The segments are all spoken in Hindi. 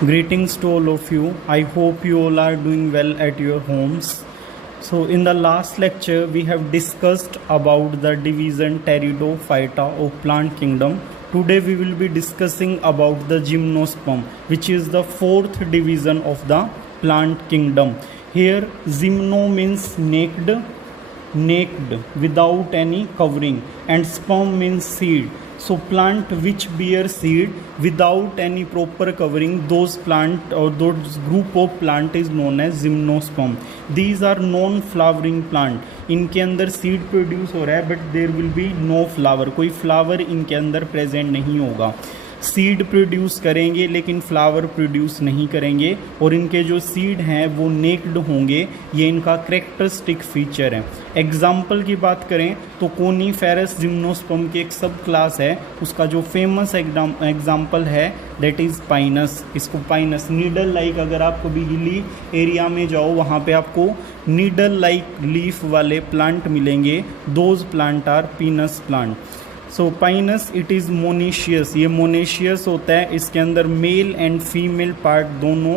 Greetings to all of you. I hope you all are doing well at your homes. So in the last lecture we have discussed about the division Pteridophyta of plant kingdom. Today we will be discussing about the Gymnosperm, which is the fourth division of the plant kingdom. Here gymno means naked without any covering, and sperm means seed. So plant which bear seed without any proper covering, those plant or those group of plant is known as gymnosperm. These are non flowering plant. इनके अंदर सीड प्रोड्यूस हो रहा है but there will be no flower. कोई फ्लावर इनके अंदर प्रेजेंट नहीं होगा. सीड प्रोड्यूस करेंगे लेकिन फ्लावर प्रोड्यूस नहीं करेंगे, और इनके जो सीड हैं वो नेक्ड होंगे. ये इनका करेक्टरिस्टिक फीचर है. एग्जाम्पल की बात करें तो कोनीफेरस जिम्नोस्पर्म की एक सब क्लास है, उसका जो फेमस एग्जाम्पल है दैट इज़ पाइनस. इसको पाइनस नीडल लाइक, अगर आप कभी हिली एरिया में जाओ वहाँ पे आपको नीडल लाइक लीफ वाले प्लांट मिलेंगे. Those plant are pinus plant. So pinus it is monoecious. ये मोनेशियस होता है. इसके अंदर मेल एंड फीमेल पार्ट दोनों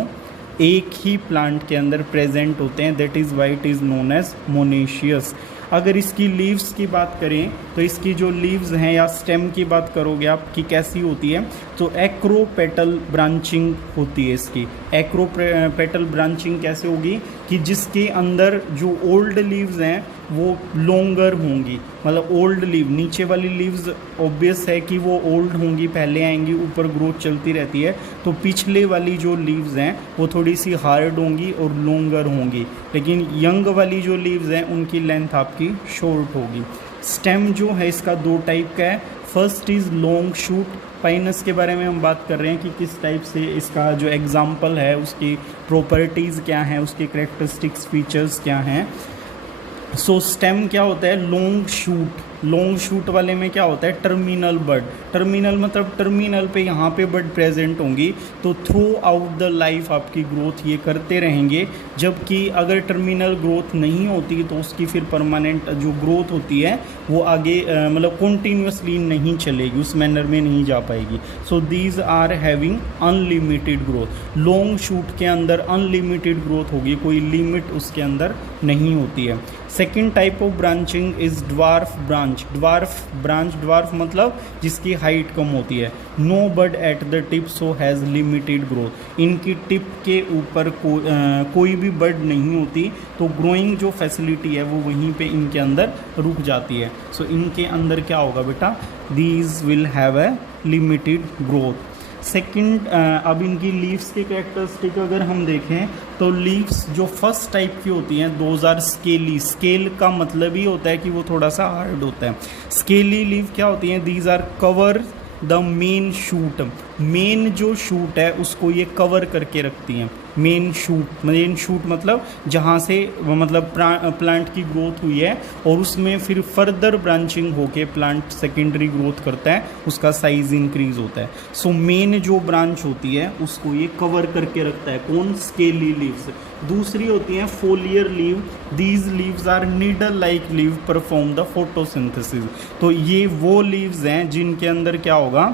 एक ही प्लांट के अंदर प्रेजेंट होते हैं. That is why it is known as monoecious. अगर इसकी लीव्स की बात करें तो इसकी जो लीव्स हैं या स्टेम की बात करोगे आप कि कैसी होती है, तो एक्रोपेटल ब्रांचिंग होती है इसकी. एक्रोपेटल ब्रांचिंग कैसे होगी कि जिसके अंदर जो ओल्ड लीव्स हैं वो लॉन्गर होंगी. मतलब ओल्ड लीव, नीचे वाली लीव्स ऑब्वियस है कि वो ओल्ड होंगी, पहले आएंगी, ऊपर ग्रोथ चलती रहती है. तो पिछले वाली जो लीव्स हैं वो थोड़ी सी हार्ड होंगी और लॉन्गर होंगी, लेकिन यंग वाली जो लीव्स हैं उनकी लेंथ आपकी शॉर्ट होगी. स्टेम जो है इसका दो टाइप का है. First is long shoot. Pinus के बारे में हम बात कर रहे हैं कि किस टाइप से इसका जो एग्जाम्पल है, उसकी प्रॉपर्टीज़ क्या हैं, उसके करेक्टरिस्टिक्स फीचर्स क्या हैं. सो स्टेम क्या होता है? Long shoot. लॉन्ग शूट वाले में क्या होता है? टर्मिनल बड. टर्मिनल मतलब टर्मिनल पे यहाँ पे बड प्रेजेंट होंगी, तो थ्रू आउट द लाइफ आपकी ग्रोथ ये करते रहेंगे. जबकि अगर टर्मिनल ग्रोथ नहीं होती तो उसकी फिर परमानेंट जो ग्रोथ होती है वो आगे मतलब कॉन्टीन्यूसली नहीं चलेगी, उस मैनर में नहीं जा पाएगी. So these are having unlimited growth. Long shoot के अंदर अनलिमिटेड ग्रोथ होगी, कोई लिमिट उसके अंदर नहीं होती है. Second type of branching is dwarf branch. Dwarf मतलब जिसकी हाइट कम होती है. No bud at the tip so has limited growth. इनकी टिप के ऊपर कोई भी बड नहीं होती, तो ग्रोइंग जो फैसिलिटी है वो वहीं पे इनके अंदर रुक जाती है. सो इनके अंदर क्या होगा बेटा? These will have a limited growth. Second, अब इनकी लीव्स के कैरेक्टरिस्टिक अगर हम देखें तो लीव्स जो फर्स्ट टाइप की होती हैं दोज आर स्केली. स्केल का मतलब ही होता है कि वो थोड़ा सा हार्ड होता है. स्केली लीव क्या होती हैं? These are cover the main shoot. Main जो शूट है उसको ये कवर करके रखती हैं. मेन शूट मतलब जहाँ से मतलब प्लांट की ग्रोथ हुई है और उसमें फिर फर्दर ब्रांचिंग होके प्लांट सेकेंडरी ग्रोथ करता है, उसका साइज इंक्रीज होता है. सो मेन जो ब्रांच होती है उसको ये कवर करके रखता है. कौन? Scaly leaves. दूसरी होती हैं foliar leave. These leaves are needle like leave perform the photosynthesis. तो ये वो लीव्स हैं जिनके अंदर क्या होगा?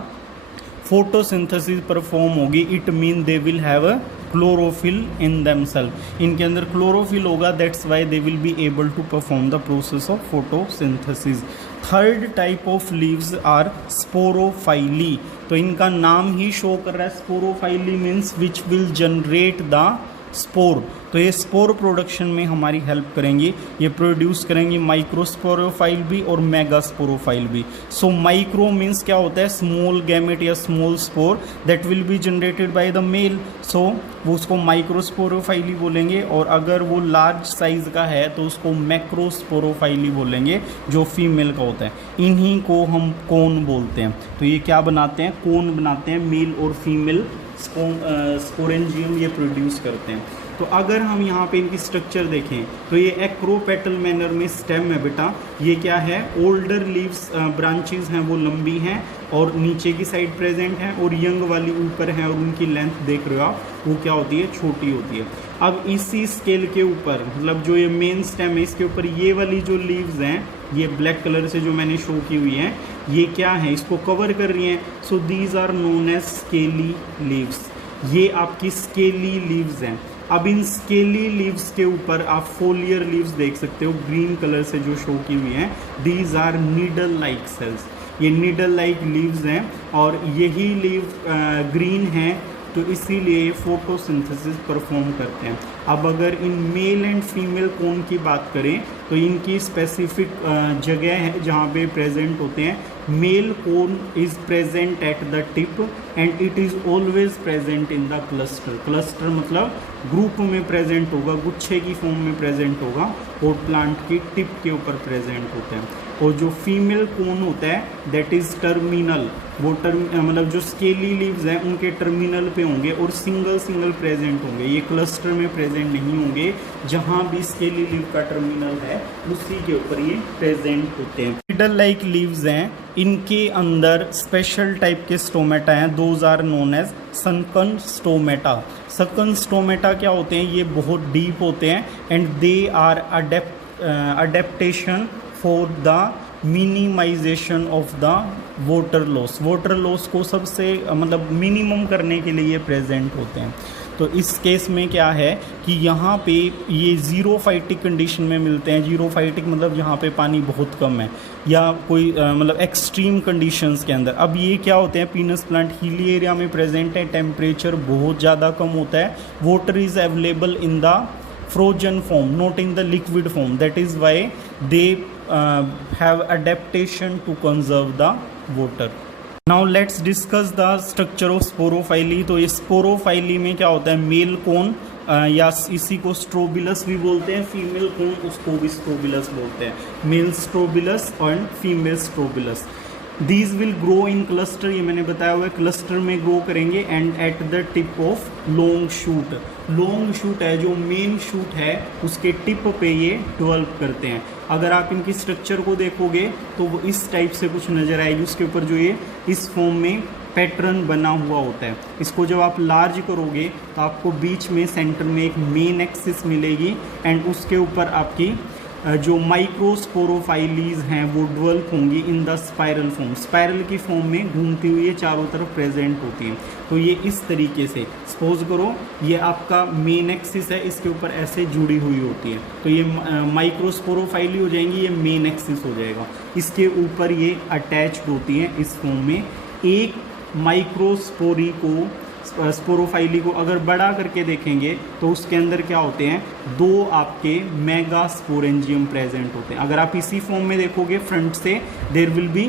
फोटोसिंथेसिस परफॉर्म होगी. It mean they will have a chlorophyll in themselves. इनके अंदर क्लोरोफिल होगा, that's why they will be able to perform the process of photosynthesis. Third type of leaves are sporophylly. तो इनका नाम ही शो कर रहा है. Sporophylly means which will generate the spore. तो ये स्पोर प्रोडक्शन में हमारी हेल्प करेंगी. ये प्रोड्यूस करेंगी माइक्रोस्पोरोफाइल भी और मेगास्पोरोफाइल भी. सो माइक्रो मीन्स क्या होता है? स्मॉल गैमेट या small spore that will be generated by the male. So वो उसको माइक्रोस्पोरोफाइली बोलेंगे, और अगर वो लार्ज साइज का है तो उसको मैक्रोस्पोरोफाइली बोलेंगे जो फीमेल का होता है. इन्हीं को हम कोन बोलते हैं. तो ये क्या बनाते हैं? कोन बनाते हैं. मेल और फीमेल स्पोरेंजियम ये प्रोड्यूस करते हैं. तो अगर हम यहाँ पे इनकी स्ट्रक्चर देखें तो ये एक्रोपेटल मैनर में स्टेम है बेटा. ये क्या है? ओल्डर लीव्स ब्रांचेस हैं वो लंबी हैं और नीचे की साइड प्रेजेंट हैं, और यंग वाली ऊपर है और उनकी लेंथ देख रहे हो आप, वो क्या होती है? छोटी होती है. अब इसी स्केल के ऊपर मतलब जो ये मेन स्टेम है इसके ऊपर ये वाली जो लीव्स हैं, ये ब्लैक कलर से जो मैंने शो की हुई हैं, ये क्या है? इसको कवर कर रही हैं. So these are known as scaly leaves. ये आपकी स्केली लीव्स हैं। अब इन स्केली लीव्स के ऊपर आप फोलियर लीव्स देख सकते हो ग्रीन कलर से जो शो की हुई हैं, these are needle like cells. ये नीडल लाइक लीव्स हैं और यही लीव ग्रीन हैं, तो इसीलिए ये फोटोसिंथेसिस परफॉर्म करते हैं। अब अगर in male and female cone की बात करें तो इनकी स्पेसिफिक जगह है जहाँ पे प्रेजेंट होते हैं। Male cone is present at the tip and it is always present in the cluster. Cluster मतलब ग्रुप में प्रेजेंट होगा, गुच्छे की फॉर्म में प्रेजेंट होगा और प्लांट की टिप के ऊपर प्रेजेंट होते हैं। और जो फीमेल कोन होता है दैट इज़ टर्मिनल, वो मतलब जो स्केली लीव्स हैं उनके टर्मिनल पे होंगे और सिंगल सिंगल प्रेजेंट होंगे, ये क्लस्टर में प्रेजेंट नहीं होंगे। जहाँ भी स्केली लीव का टर्मिनल है उसी के ऊपर ये प्रेजेंट होते हैं। नीडल लाइक लीव्स हैं, इनके अंदर स्पेशल टाइप के स्टोमेटा हैं, those are known as sunken stomata. Sunken stomata क्या होते हैं, ये बहुत डीप होते हैं and they are adaptation for the minimization of the water loss. Water loss को सबसे मतलब मिनिमम करने के लिए ये प्रेजेंट होते हैं। तो इस केस में क्या है कि यहाँ पे ये जीरोफाइटिक कंडीशन में मिलते हैं। जीरोफाइटिक मतलब जहाँ पे पानी बहुत कम है या कोई मतलब एक्सट्रीम कंडीशंस के अंदर। अब ये क्या होते हैं, पीनस प्लांट हिली एरिया में प्रेजेंट है, टेम्परेचर बहुत ज़्यादा कम होता है, water is available in the frozen form, not in the liquid form. That is why they have adaptation to conserve the water. Now let's discuss the structure of sporophyly. तो ये sporophyly में क्या होता है, मेल कोन या इसी को स्ट्रोबिलस भी बोलते हैं, फीमेल कोन उसको भी स्ट्रोबिलस बोलते हैं, मेल स्ट्रोबिलस और female strobilus. These will grow in cluster, ये मैंने बताया हुआ है क्लस्टर में ग्रो करेंगे and eight the tip of long shoot. Long shoot है जो मेन शूट है उसके टिप पे ये डेवलप करते हैं। अगर आप इनकी स्ट्रक्चर को देखोगे तो वो इस टाइप से कुछ नज़र आएगी, उसके ऊपर जो ये इस फॉर्म में पैटर्न बना हुआ होता है। इसको जब आप लार्ज करोगे तो आपको बीच में सेंटर में एक मेन एक्सिस मिलेगी एंड उसके ऊपर आपकी जो माइक्रोस्पोरोफाइलीज हैं वो डेवलप होंगी in the spiral form. Spiral की फॉर्म में घूमती हुई ये चारों तरफ प्रेजेंट होती हैं। तो ये इस तरीके से सपोज करो ये आपका मेन एक्सिस है, इसके ऊपर ऐसे जुड़ी हुई होती है, तो ये माइक्रोस्पोरोफाइली हो जाएंगी, ये मेन एक्सिस हो जाएगा। इसके ऊपर ये अटैच्ड होती हैं इस फॉर्म में। एक माइक्रोस्पोरी को स्पोरोफाइली को अगर बड़ा करके देखेंगे तो उसके अंदर क्या होते हैं, दो आपके मेगा स्पोरेंजियम प्रेजेंट होते हैं। अगर आप इसी फॉर्म में देखोगे फ्रंट से, there will be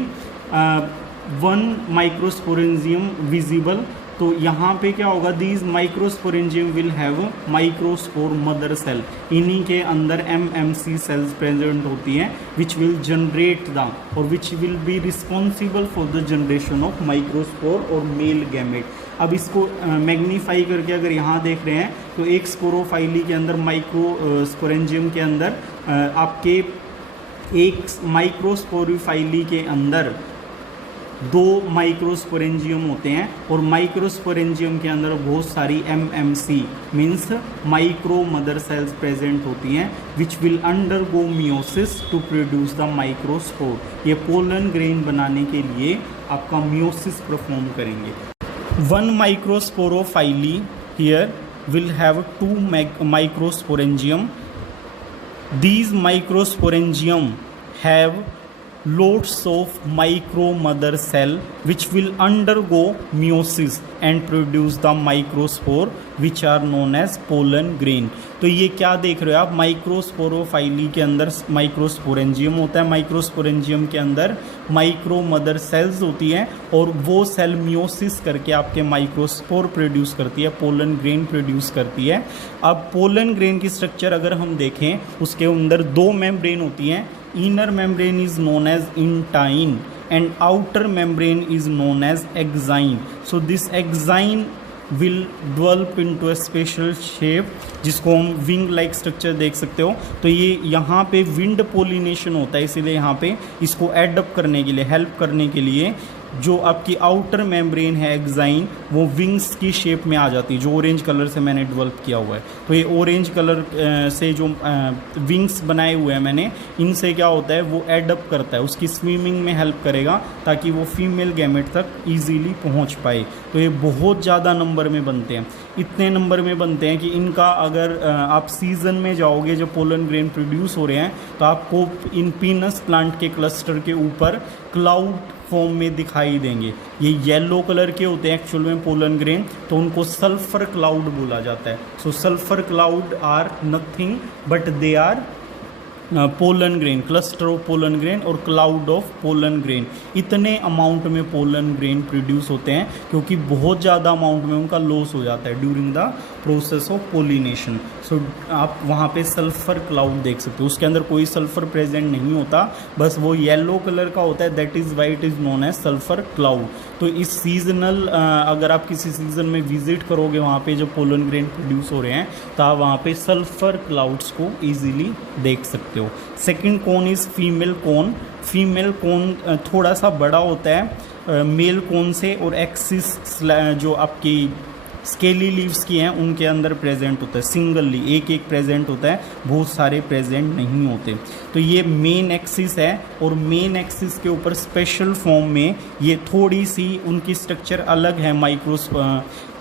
one microsporangium visible. तो यहाँ पे क्या होगा, these microsporangium will have microspore mother cell, इन्हीं के अंदर MMC सेल्स प्रेजेंट होती हैं विच विल जनरेट द और which will be responsible for the generation of microspore और मेल गैमेट। अब इसको मैग्नीफाई करके अगर यहाँ देख रहे हैं तो एक स्पोरोफाइली के अंदर माइक्रोस्पोरेंजियम के अंदर आपके एक माइक्रोस्पोरोफाइली के अंदर दो माइक्रोस्पोरेंजियम होते हैं और माइक्रोस्पोरेंजियम के अंदर बहुत सारी MMC means micro mother cells present होती हैं which will undergo meiosis to produce the microspore. ये पोलन ग्रेन बनाने के लिए आपका मियोसिस परफॉर्म करेंगे। One microsporophyly here will have two microsporangium. These microsporangium have lots of micro mother cell which will undergo meiosis and produce the microspore which are known as pollen grain. तो ये क्या देख रहे हो आप, माइक्रोस्पोरोफाइली के अंदर माइक्रोस्पोरेंजियम होता है, माइक्रोस्पोरेंजियम के अंदर माइक्रो मदर सेल्स होती हैं और वो सेल मियोसिस करके आपके माइक्रोस्पोर प्रोड्यूस करती है, पोलन ग्रेन प्रोड्यूस करती है। अब पोलन ग्रेन की स्ट्रक्चर अगर हम देखें उसके अंदर दो मेम्ब्रेन होती हैं, inner membrane is known as intine and outer membrane is known as exine. So this exine will develop into a special shape जिसको हम विंग लाइक स्ट्रक्चर देख सकते हो। तो ये यहाँ पे विंड पोलिनेशन होता है, इसीलिए यहाँ पे इसको एडअप करने के लिए, हेल्प करने के लिए जो आपकी आउटर मेम्ब्रेन है एक्साइन, वो विंग्स की शेप में आ जाती है, जो ऑरेंज कलर से मैंने डेवलप किया हुआ है। तो ये ऑरेंज कलर से जो विंग्स बनाए हुए हैं मैंने, इनसे क्या होता है, वो एडअप करता है, उसकी स्विमिंग में हेल्प करेगा ताकि वो फीमेल गैमेट तक ईजीली पहुंच पाए। तो ये बहुत ज़्यादा नंबर में बनते हैं, इतने नंबर में बनते हैं कि इनका अगर आप सीज़न में जाओगे जब पोलन ग्रेन प्रोड्यूस हो रहे हैं, तो आपको इन पीनस प्लांट के क्लस्टर के ऊपर क्लाउड फॉर्म में दिखाई देंगे। ये येलो कलर के होते हैं एक्चुअल में पोलन ग्रेन, तो उनको सल्फर क्लाउड बोला जाता है। So sulphur cloud are nothing but they are pollen grain, cluster of pollen grain और क्लाउड ऑफ पोलन ग्रेन। इतने अमाउंट में पोलन ग्रेन प्रोड्यूस होते हैं क्योंकि बहुत ज़्यादा अमाउंट में उनका लॉस हो जाता है during the process of pollination. So आप वहाँ पे सल्फर क्लाउड देख सकते हो, उसके अंदर कोई सल्फर प्रेजेंट नहीं होता, बस वो येलो कलर का होता है, that is why it is known as sulphur cloud. तो इस सीजनल अगर आप किसी सीज़न में विजिट करोगे वहाँ पे जब पोलन ग्रेन प्रोड्यूस हो रहे हैं, तो आप वहाँ पे सल्फर क्लाउड्स को ईजिली देख सकते हो। Second cone is female cone. Female cone थोड़ा सा बड़ा होता है मेल कोन से, और एक्सिस जो आपकी स्केली लीव्स की हैं उनके अंदर प्रेजेंट होता है, सिंगलली एक एक प्रेजेंट होता है, बहुत सारे प्रेजेंट नहीं होते। तो ये मेन एक्सिस है, और मेन एक्सिस के ऊपर स्पेशल फॉर्म में ये थोड़ी सी उनकी स्ट्रक्चर अलग है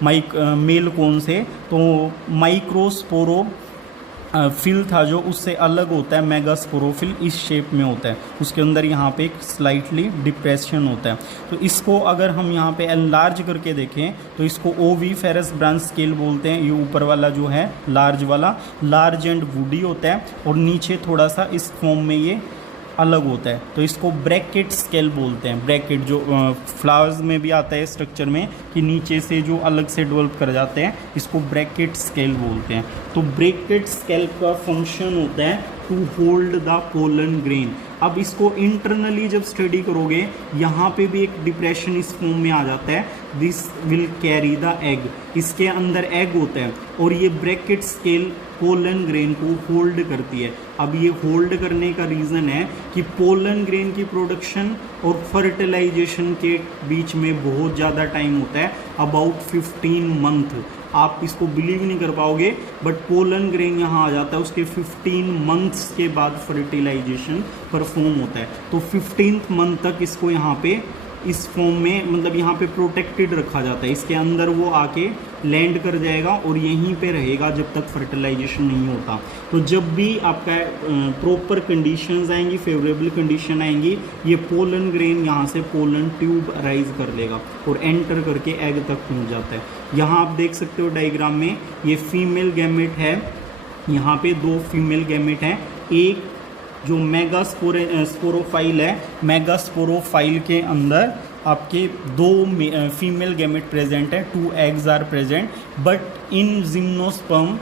मेल कोन से। तो माइक्रोस्पोरो फिल था जो उससे अलग होता है, मेगास्पोरोफिल इस शेप में होता है, उसके अंदर यहाँ पे एक स्लाइटली डिप्रेशन होता है। तो इसको अगर हम यहाँ पे एनलार्ज करके देखें तो इसको ओवीफेरस ब्रांच स्केल बोलते हैं। ये ऊपर वाला जो है लार्ज वाला, लार्ज एंड वुडी होता है, और नीचे थोड़ा सा इस फॉर्म में ये अलग होता है, तो इसको ब्रैकेट स्केल बोलते हैं। ब्रैकेट जो फ्लावर्स में भी आता है स्ट्रक्चर में कि नीचे से जो अलग से डेवलप कर जाते हैं, इसको ब्रैकेट स्केल बोलते हैं। तो ब्रैकेट स्केल का फंक्शन होता है to hold the pollen grain. अब इसको इंटरनली जब स्टडी करोगे, यहाँ पे भी एक डिप्रेशन इस फॉर्म में आ जाता है, this will carry the egg, इसके अंदर एग होता है, और ये ब्रैकेट स्केल पोलन ग्रेन को होल्ड करती है। अब ये होल्ड करने का रीज़न है कि पोलन ग्रेन की प्रोडक्शन और फर्टिलाइजेशन के बीच में बहुत ज़्यादा टाइम होता है, अबाउट 15 मंथ। आप इसको बिलीव नहीं कर पाओगे, बट पोलन ग्रेन यहाँ आ जाता है, उसके 15 मंथ्स के बाद फर्टिलाइजेशन परफॉर्म होता है। तो 15th मंथ तक इसको यहाँ पे इस फॉर्म में, मतलब यहाँ पे प्रोटेक्टेड रखा जाता है, इसके अंदर वो आके लैंड कर जाएगा और यहीं पे रहेगा जब तक फर्टिलाइजेशन नहीं होता। तो जब भी आपका प्रॉपर कंडीशंस आएंगी, फेवरेबल कंडीशन आएंगी, ये पोलन ग्रेन यहाँ से पोलन ट्यूब राइज कर लेगा और एंटर करके एग तक पहुँच जाता है। यहाँ आप देख सकते हो डायग्राम में, ये फीमेल गैमेट है, यहाँ पे 2 फीमेल गैमेट हैं, एक जो मेगास्पोरोफाइल है, मेगास्पोरोफाइल के अंदर आपके 2 फीमेल गैमेट प्रेजेंट है, 2 eggs are present, but in gymnosperm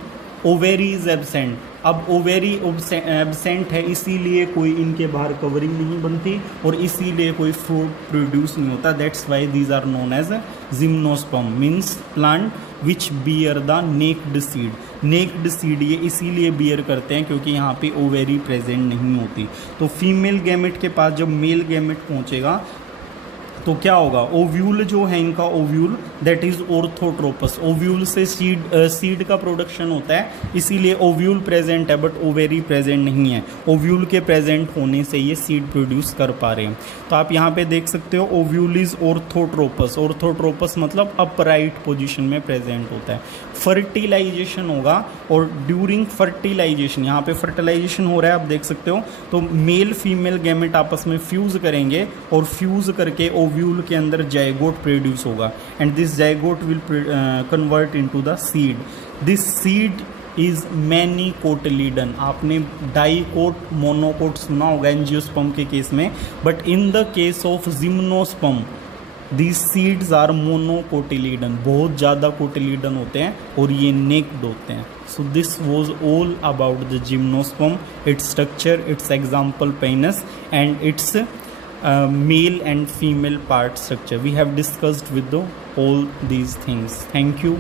ovary is absent. अब ओवेरी एब्सेंट है, इसीलिए कोई इनके बाहर कवरिंग नहीं बनती और इसीलिए कोई फ्रूट प्रोड्यूस नहीं होता। That's why these are known as gymnosperm, means plant which bear the naked seed. Naked seed ये इसीलिए बियर करते हैं क्योंकि यहाँ पे ओवेरी प्रेजेंट नहीं होती। तो फीमेल गैमेट के पास जब मेल गैमेट पहुँचेगा तो क्या होगा, ओव्यूल जो है इनका, ovule that is orthotropous, ovule से सीड का प्रोडक्शन होता है, इसीलिए ओव्यूल प्रेजेंट है बट ओवेरी प्रेजेंट नहीं है। ओव्यूल के प्रेजेंट होने से ये सीड प्रोड्यूस कर पा रहे हैं। तो आप यहाँ पे देख सकते हो ओव्यूल इज ऑर्थोट्रोपस, ऑर्थोट्रोपस मतलब अपराइट पोजिशन में प्रेजेंट होता है। फर्टिलाइजेशन होगा और ड्यूरिंग फर्टिलाइजेशन, यहाँ पे फर्टिलाइजेशन हो रहा है आप देख सकते हो, तो मेल फीमेल गैमेट आपस में फ्यूज़ करेंगे और फ्यूज़ करके ओव्यूल के अंदर जाइगोट प्रोड्यूस होगा, and this zygote will convert into the seed. This seed is many cotyledon. आपने डाइकोट मोनोकोट सुना होगा एंजियोस्पर्म के केस में, but in the case of gymnosperm these seeds are monocotyledon, बहुत ज़्यादा कोटिलीडन होते हैं और ये नेक्ड होते हैं। So this was all about the gymnosperm, its structure, its example penis, and its male and female part structure. We have discussed with all these things. Thank you.